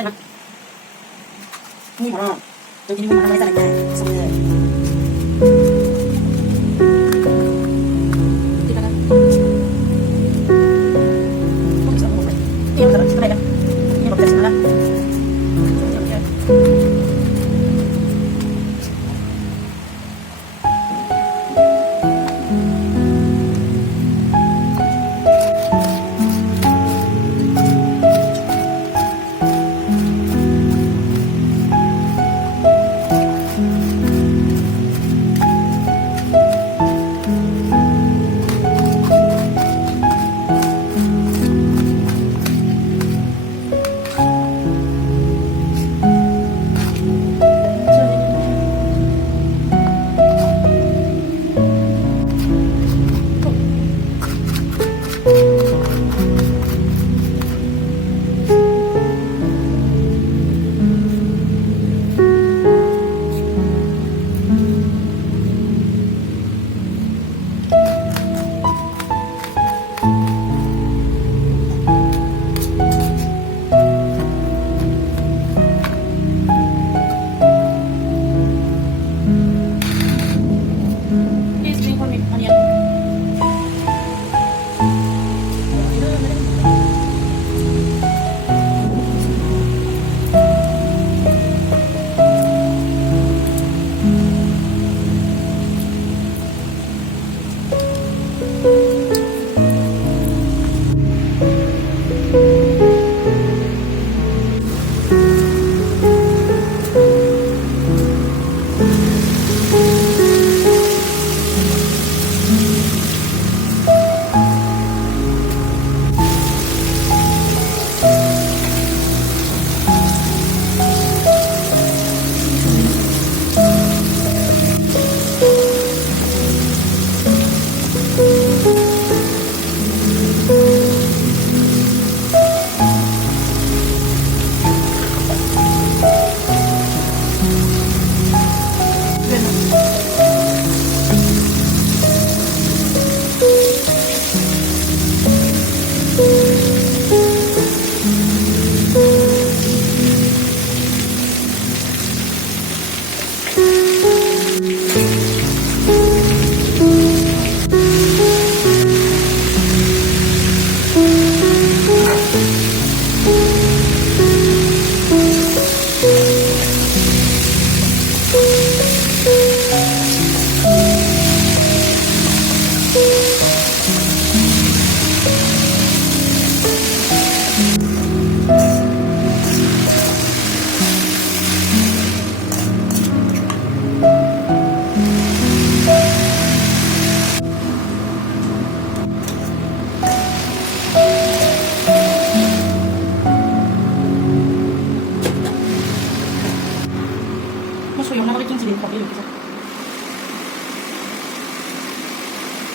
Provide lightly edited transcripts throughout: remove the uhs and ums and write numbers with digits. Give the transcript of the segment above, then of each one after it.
ช่ไหมนี่หมอตัวที่นี่มันทำอะไรสักอย่างสมเลยที่กันนะพวกสมองไปนี่มันจะอะไรกันนี่บอกจะชนะ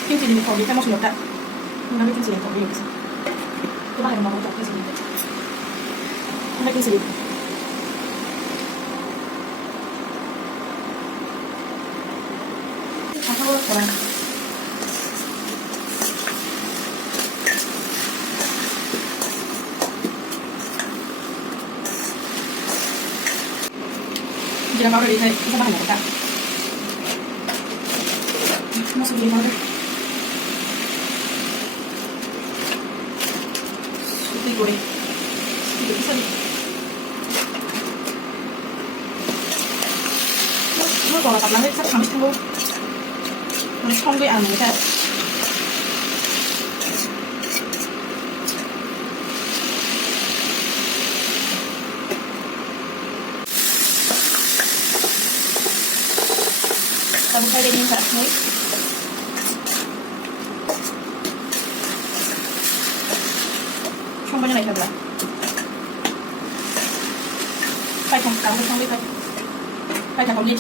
김치는 거기 해먹으면 다 이거 김치는 거기 여기서 이거 해먹으면 먹을 수 없겠습니다. 이거 김치 가서 그냥 이제 마늘 이제 이거만 먹자. 무슨 이 마늘 이거래. 이거 비싸네. Nó còn là tập làm hết sắp 30 luôn. Nó không bị ăn người ta. Ta buka dia ni tak ni. Không bao nhiêu này thật là phải thằng cáo không biết phải thằng không biết